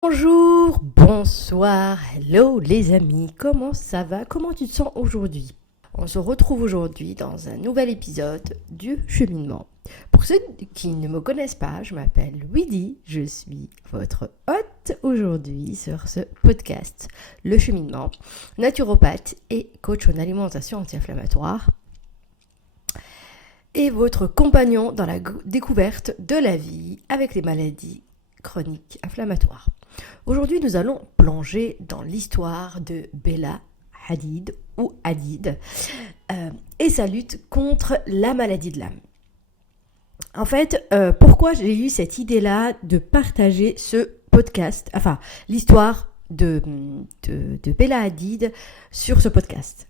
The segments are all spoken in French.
Bonjour, bonsoir, hello les amis, comment ça va? Comment tu te sens aujourd'hui? On se retrouve aujourd'hui dans un nouvel épisode du cheminement. Pour ceux qui ne me connaissent pas, je m'appelle Weedy, je suis votre hôte aujourd'hui sur ce podcast, Le Cheminement, naturopathe et coach en alimentation anti-inflammatoire et votre compagnon dans la découverte de la vie avec les maladies chroniques inflammatoires. Aujourd'hui, nous allons plonger dans l'histoire de Bella Hadid ou Hadid et sa lutte contre la maladie de Lyme. En fait, pourquoi j'ai eu cette idée-là de partager ce podcast, enfin l'histoire de Bella Hadid sur ce podcast.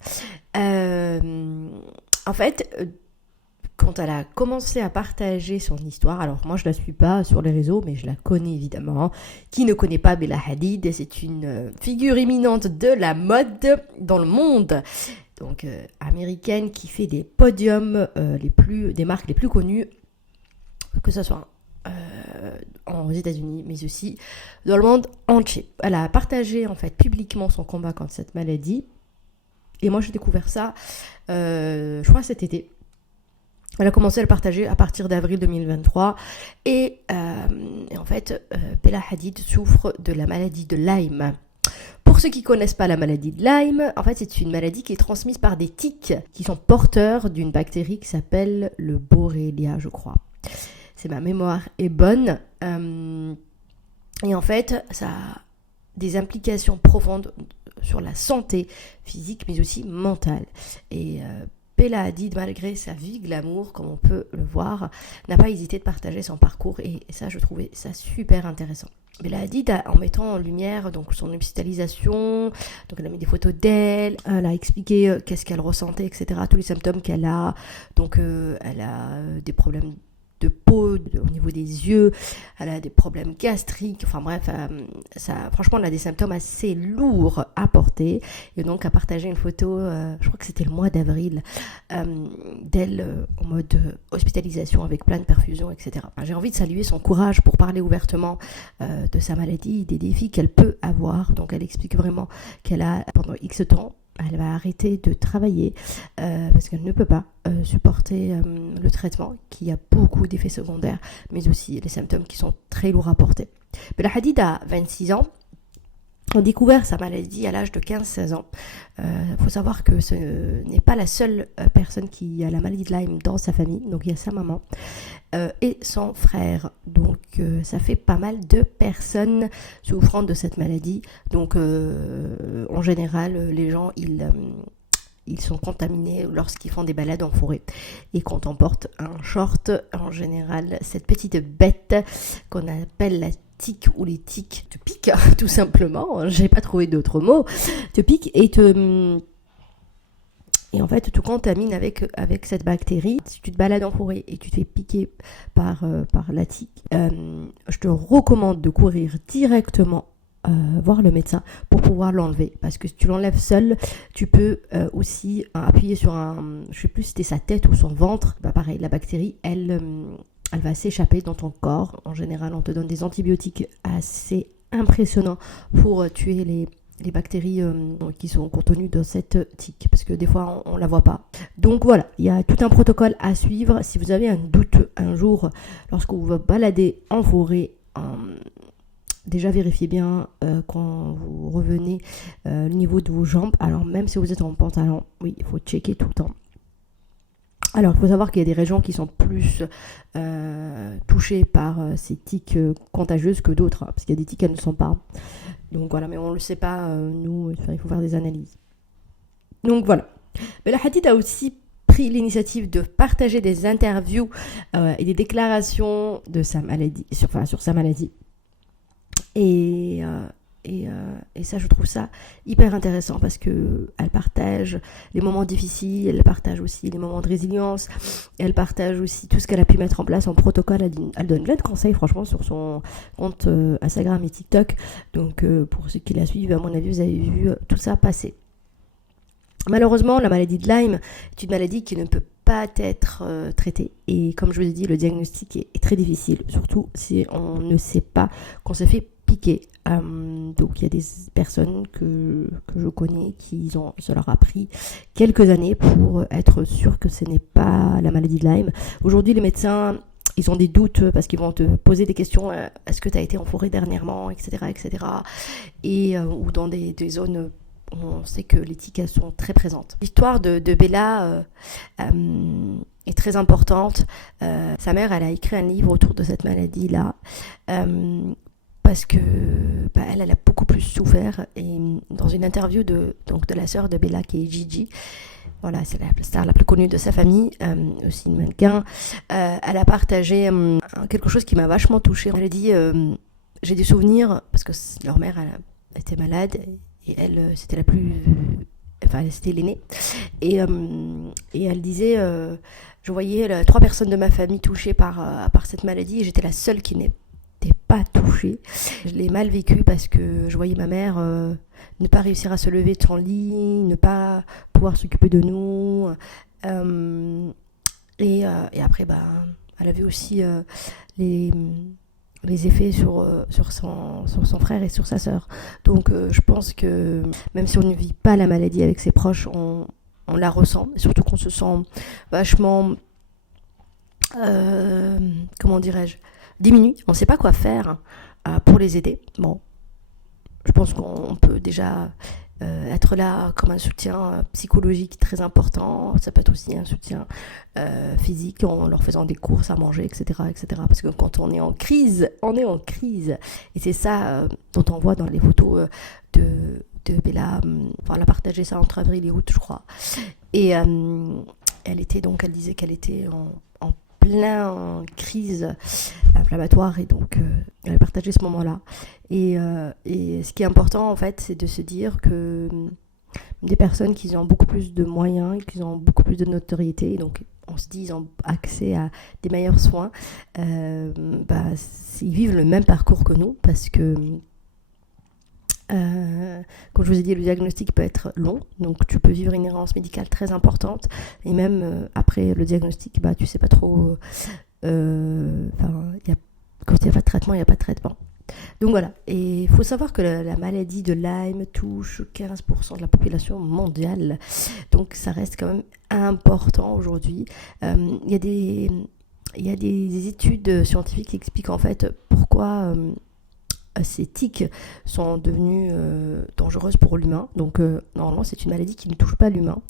En fait, quand elle a commencé à partager son histoire, alors moi je la suis pas sur les réseaux, mais je la connais évidemment. Qui ne connaît pas Bella Hadid? C'est une figure éminente de la mode dans le monde. Donc américaine qui fait des podiums des marques les plus connues, que ce soit aux États-Unis, mais aussi dans le monde entier. Elle a partagé en fait publiquement son combat contre cette maladie. Et moi j'ai découvert ça, je crois cet été. Elle a commencé à le partager à partir d'avril 2023 et en fait, Bella Hadid souffre de la maladie de Lyme. Pour ceux qui ne connaissent pas la maladie de Lyme, en fait, c'est une maladie qui est transmise par des tiques qui sont porteurs d'une bactérie qui s'appelle le Borrelia, je crois. C'est ma mémoire est bonne. Et en fait, ça a des implications profondes sur la santé physique, mais aussi mentale. Et Bella Hadid, malgré sa vie glamour, comme on peut le voir, n'a pas hésité de partager son parcours et ça, je trouvais ça super intéressant. Bella Hadid, en mettant en lumière donc son hospitalisation, donc elle a mis des photos d'elle, elle a expliqué qu'est-ce qu'elle ressentait, etc., tous les symptômes qu'elle a. Donc elle a des problèmes de peau au niveau des yeux, elle a des problèmes gastriques, enfin bref, franchement elle a des symptômes assez lourds à porter, et donc à partager une photo, je crois que c'était le mois d'avril, d'elle en mode hospitalisation avec plein de perfusions, etc. Enfin, j'ai envie de saluer son courage pour parler ouvertement de sa maladie, des défis qu'elle peut avoir. Donc elle explique vraiment qu'elle a pendant X temps, elle va arrêter de travailler parce qu'elle ne peut pas supporter le traitement qui a beaucoup d'effets secondaires, mais aussi les symptômes qui sont très lourds à porter. Bella Hadid a 26 ans. On a découvert sa maladie à l'âge de 15-16 ans. Faut savoir que ce n'est pas la seule personne qui a la maladie de Lyme dans sa famille. Donc il y a sa maman et son frère. Donc ça fait pas mal de personnes souffrant de cette maladie. Donc en général, les gens, ils sont contaminés lorsqu'ils font des balades en forêt. Et quand on porte un short, en général, cette petite bête qu'on appelle la tique ou les tiques te piquent, tout simplement. J'ai pas trouvé d'autres mots. Te piquent et en fait, te contamine avec cette bactérie. Si tu te balades en forêt et tu te fais piquer par la tique, je te recommande de courir directement voir le médecin pour pouvoir l'enlever, parce que si tu l'enlèves seul, tu peux aussi appuyer sur je sais plus si c'était sa tête ou son ventre. Bah pareil, la bactérie elle va s'échapper dans ton corps. En général, on te donne des antibiotiques assez impressionnants pour tuer les bactéries qui sont contenues dans cette tique, parce que des fois on la voit pas. Donc voilà, il y a tout un protocole à suivre. Si vous avez un doute un jour lorsque vous vous baladez en forêt, déjà vérifiez bien quand vous revenez le niveau de vos jambes. Alors même si vous êtes en pantalon, oui, il faut checker tout le temps. Alors il faut savoir qu'il y a des régions qui sont plus touchées par ces tiques contagieuses que d'autres, parce qu'il y a des tiques qui ne le sont pas. Donc voilà, mais on ne le sait pas, nous, il faut faire des analyses. Donc voilà. Bella Hadid a aussi pris l'initiative de partager des interviews et des déclarations de sa maladie, sur sa maladie. Et ça, je trouve ça hyper intéressant, parce que elle partage les moments difficiles, elle partage aussi les moments de résilience, elle partage aussi tout ce qu'elle a pu mettre en place en protocole. Elle donne plein de conseils, franchement, sur son compte Instagram et TikTok. Donc, pour ceux qui la suivent, à mon avis, vous avez vu tout ça passer. Malheureusement, la maladie de Lyme est une maladie qui ne peut pas être traitée. Et comme je vous ai dit, le diagnostic est très difficile, surtout si on ne sait pas qu'on se fait piqué. Donc il y a des personnes que je connais ça leur a pris quelques années pour être sûr que ce n'est pas la maladie de Lyme. Aujourd'hui, les médecins, ils ont des doutes parce qu'ils vont te poser des questions. Est-ce que tu as été en forêt dernièrement, etc., etc. Ou dans des zones où on sait que les tiques elles sont très présentes. L'histoire de Bella est très importante. Sa mère, elle a écrit un livre autour de cette maladie-là. Parce que elle a beaucoup plus souffert. Et dans une interview de la sœur de Bella, qui est Gigi, voilà, c'est la star la plus connue de sa famille, aussi une mannequin, elle a partagé quelque chose qui m'a vachement touchée. Elle a dit j'ai des souvenirs, parce que leur mère elle était malade, et elle, c'était la plus... Enfin, c'était l'aînée. Et elle disait je voyais 3 personnes de ma famille touchées par cette maladie, et j'étais la seule qui n'était pas touchée. Je l'ai mal vécu parce que je voyais ma mère ne pas réussir à se lever de son lit, ne pas pouvoir s'occuper de nous. Et après, elle avait aussi les effets sur son frère et sur sa sœur. Donc je pense que même si on ne vit pas la maladie avec ses proches, on la ressent. Et surtout qu'on se sent vachement... comment dirais-je, diminué. On ne sait pas quoi faire pour les aider. Bon, je pense qu'on peut déjà être là comme un soutien psychologique très important. Ça peut être aussi un soutien physique en leur faisant des courses à manger, etc., etc. Parce que quand on est en crise, on est en crise. Et c'est ça dont on voit dans les photos de Bella. Enfin, elle a partagé ça entre avril et août, je crois. Et elle disait qu'elle était en plein crise inflammatoire, et donc elle a partagé ce moment-là. Et ce qui est important en fait, c'est de se dire que des personnes qui ont beaucoup plus de moyens, qui ont beaucoup plus de notoriété, donc on se dit ils ont accès à des meilleurs soins, ils vivent le même parcours que nous, parce que comme je vous ai dit, le diagnostic peut être long, donc tu peux vivre une errance médicale très importante, et même après le diagnostic, tu sais pas trop, quand il n'y a pas de traitement, il n'y a pas de traitement. Donc voilà, et il faut savoir que la maladie de Lyme touche 15% de la population mondiale, donc ça reste quand même important aujourd'hui. Il y a des études scientifiques qui expliquent en fait pourquoi ces tiques sont devenues dangereuses pour l'humain. Donc normalement c'est une maladie qui ne touche pas l'humain,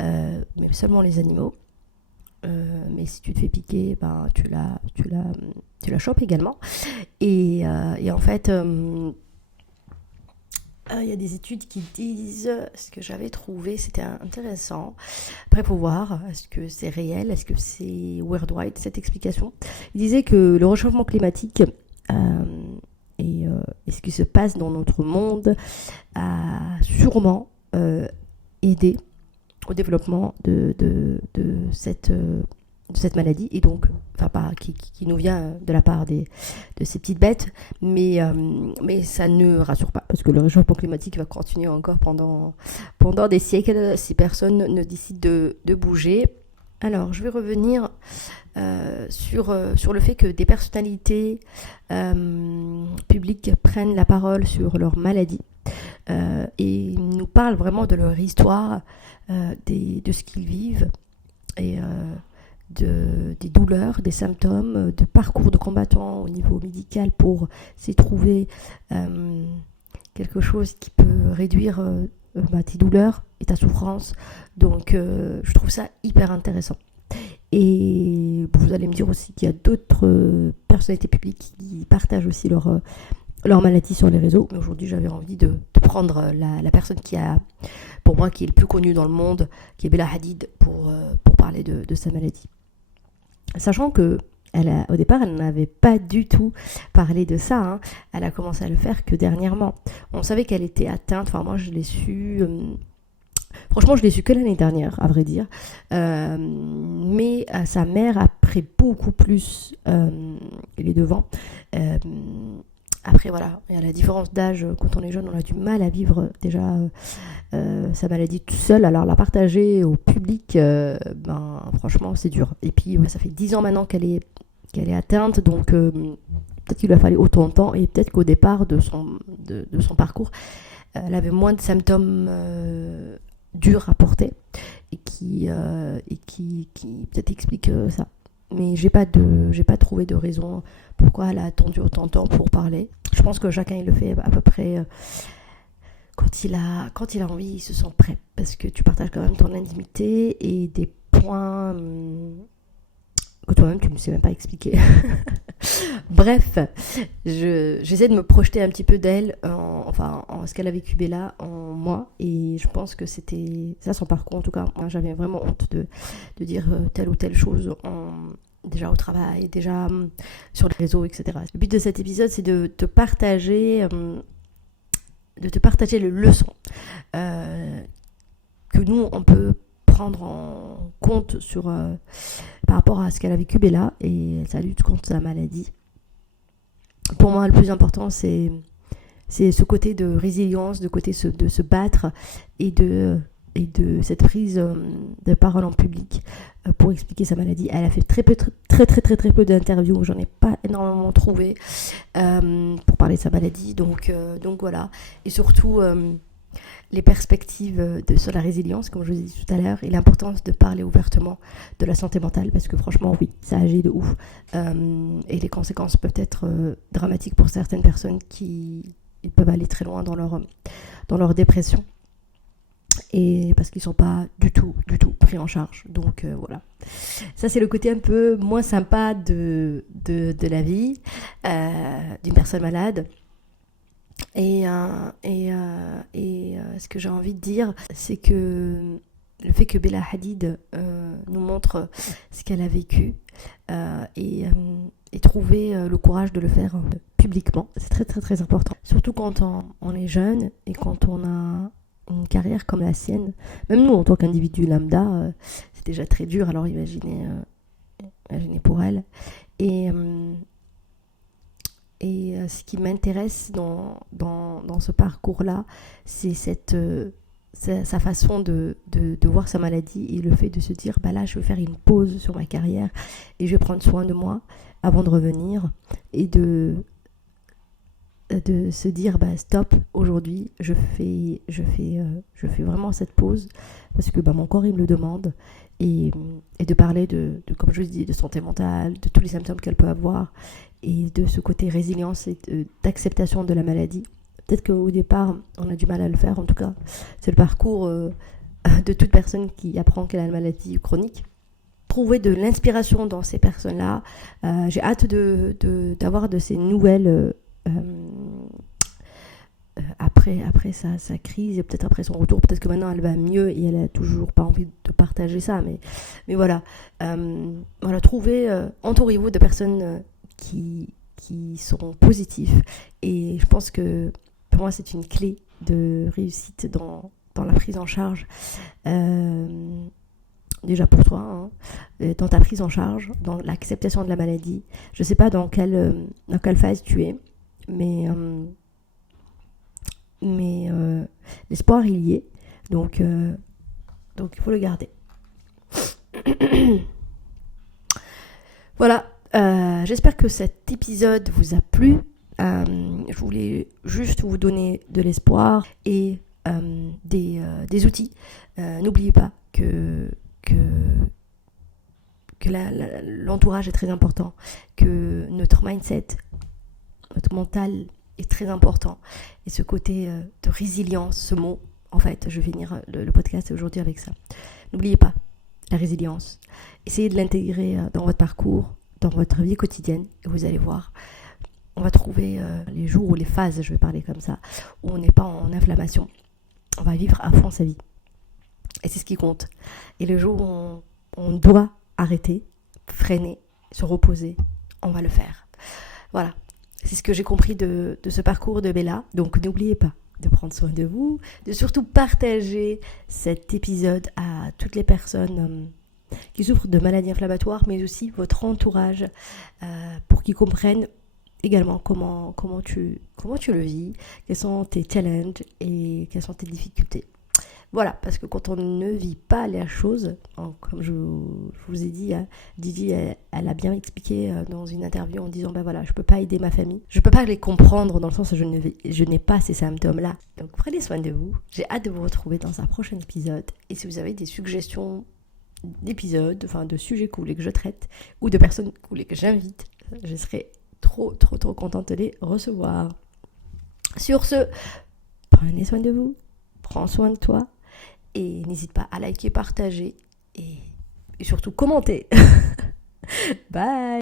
mais seulement les animaux. Mais si tu te fais piquer, tu la chopes également. Et en fait, il y a des études qui disent, ce que j'avais trouvé, c'était intéressant. Après, il faut voir, est-ce que c'est réel, est-ce que c'est worldwide, cette explication. Il disait que le réchauffement climatique et ce qui se passe dans notre monde a sûrement aidé au développement de cette maladie, et donc qui nous vient de la part de ces petites bêtes, mais ça ne rassure pas, parce que le réchauffement climatique va continuer encore pendant des siècles si personne ne décide de bouger. Alors je vais revenir sur le fait que des personnalités publiques prennent la parole sur leur maladie et nous parlent vraiment de leur histoire, de ce qu'ils vivent, et des douleurs, des symptômes, de parcours de combattants au niveau médical pour s'y trouver quelque chose qui peut réduire tes douleurs et ta souffrance. Donc je trouve ça hyper intéressant. Et vous allez me dire aussi qu'il y a d'autres personnalités publiques qui partagent aussi leur maladie sur les réseaux. Mais aujourd'hui, j'avais envie de prendre la personne qui a, pour moi, qui est le plus connue dans le monde, qui est Bella Hadid, pour parler de sa maladie. Sachant que au départ, elle n'avait pas du tout parlé de ça. Hein. Elle a commencé à le faire que dernièrement. On savait qu'elle était atteinte. Enfin, moi, je l'ai su... franchement, je l'ai su que l'année dernière, à vrai dire. Mais sa mère a pris beaucoup plus les devants. Après, voilà, il y a la différence d'âge. Quand on est jeune, on a du mal à vivre déjà sa maladie tout seul. Alors, la partager au public, franchement, c'est dur. Et puis, ça fait 10 ans maintenant qu'elle est atteinte. Donc, peut-être qu'il lui a fallu autant de temps et peut-être qu'au départ de son parcours, elle avait moins de symptômes durs à porter et qui peut-être explique ça. Mais j'ai pas trouvé de raison pourquoi elle a attendu autant de temps pour parler. Je pense que chacun il le fait à peu près quand il a envie, il se sent prêt parce que tu partages quand même ton intimité et des points que toi-même tu ne sais même pas expliquer. Bref, j'essaie de me projeter un petit peu d'elle en ce qu'elle a vécu Bella en moi, et je pense que c'était ça son parcours. En tout cas, moi j'avais vraiment honte de dire telle ou telle chose déjà au travail, déjà sur les réseaux, etc. Le but de cet épisode, c'est de te partager les leçons que nous on peut prendre en compte par rapport à ce qu'elle a vécu Bella et sa lutte contre sa maladie. Pour moi, le plus important, c'est ce côté de résilience, de se battre et de cette prise de parole en public pour expliquer sa maladie. Elle a fait très peu d'interviews, j'en ai pas énormément trouvé pour parler de sa maladie, donc voilà. Et surtout les perspectives sur la résilience, comme je vous ai dit tout à l'heure, et l'importance de parler ouvertement de la santé mentale, parce que franchement, oui, ça agit de ouf. Et les conséquences peuvent être dramatiques pour certaines personnes qui peuvent aller très loin dans leur dépression. Et parce qu'ils ne sont pas du tout pris en charge. Donc voilà. Ça, c'est le côté un peu moins sympa de la vie d'une personne malade. Et ce que j'ai envie de dire, c'est que le fait que Bella Hadid nous montre ce qu'elle a vécu et trouver le courage de le faire publiquement, c'est très important. Surtout quand on est jeune et quand on a une carrière comme la sienne. Même nous, en tant qu'individu lambda, c'est déjà très dur, alors imaginez pour elle. Et ce qui m'intéresse dans ce parcours-là, c'est sa façon de voir sa maladie et le fait de se dire, bah là, je vais faire une pause sur ma carrière et je vais prendre soin de moi avant de revenir, et de se dire, bah stop, aujourd'hui, je fais vraiment cette pause parce que mon corps, il me le demande, et de parler de, comme je dis, de santé mentale, de tous les symptômes qu'elle peut avoir, et de ce côté résilience et d'acceptation de la maladie. Peut-être qu'au départ, on a du mal à le faire. En tout cas, c'est le parcours de toute personne qui apprend qu'elle a une maladie chronique. Trouver de l'inspiration dans ces personnes-là. J'ai hâte d'avoir de ces nouvelles après sa crise, et peut-être après son retour. Peut-être que maintenant, elle va mieux et elle a toujours pas envie de partager ça. Mais voilà. Entourez-vous de personnes qui sont positifs, et je pense que pour moi c'est une clé de réussite dans la prise en charge, déjà pour toi, dans ta prise en charge, dans l'acceptation de la maladie. Je sais pas dans quelle phase tu es, mais l'espoir il y est, donc il faut le garder. Voilà. J'espère que cet épisode vous a plu. Je voulais juste vous donner de l'espoir et des outils. N'oubliez pas que l'entourage est très important, que notre mindset, notre mental est très important. Et ce côté de résilience, ce mot, en fait, je vais finir le podcast aujourd'hui avec ça. N'oubliez pas la résilience. Essayez de l'intégrer dans votre parcours, dans votre vie quotidienne, et vous allez voir, on va trouver les jours ou les phases, je vais parler comme ça, où on n'est pas en inflammation. On va vivre à fond sa vie. Et c'est ce qui compte. Et le jour où on doit arrêter, freiner, se reposer, on va le faire. Voilà. C'est ce que j'ai compris de ce parcours de Bella. Donc n'oubliez pas de prendre soin de vous, de surtout partager cet épisode à toutes les personnes qui souffrent de maladies inflammatoires, mais aussi votre entourage, pour qu'ils comprennent également comment tu le vis, quels sont tes challenges et quelles sont tes difficultés. Voilà, parce que quand on ne vit pas les choses, comme je vous ai dit, Didi, elle a bien expliqué dans une interview en disant, ben voilà, je peux pas aider ma famille, je peux pas les comprendre dans le sens où je n'ai pas ces symptômes-là. Donc prenez soin de vous, j'ai hâte de vous retrouver dans un prochain épisode, et si vous avez des suggestions d'épisodes, enfin de sujets que vous voulez que je traite, ou de personnes que vous voulez que j'invite, je serai trop contente de les recevoir. Sur ce, prenez soin de vous, prends soin de toi, et n'hésite pas à liker, partager et surtout commenter. Bye!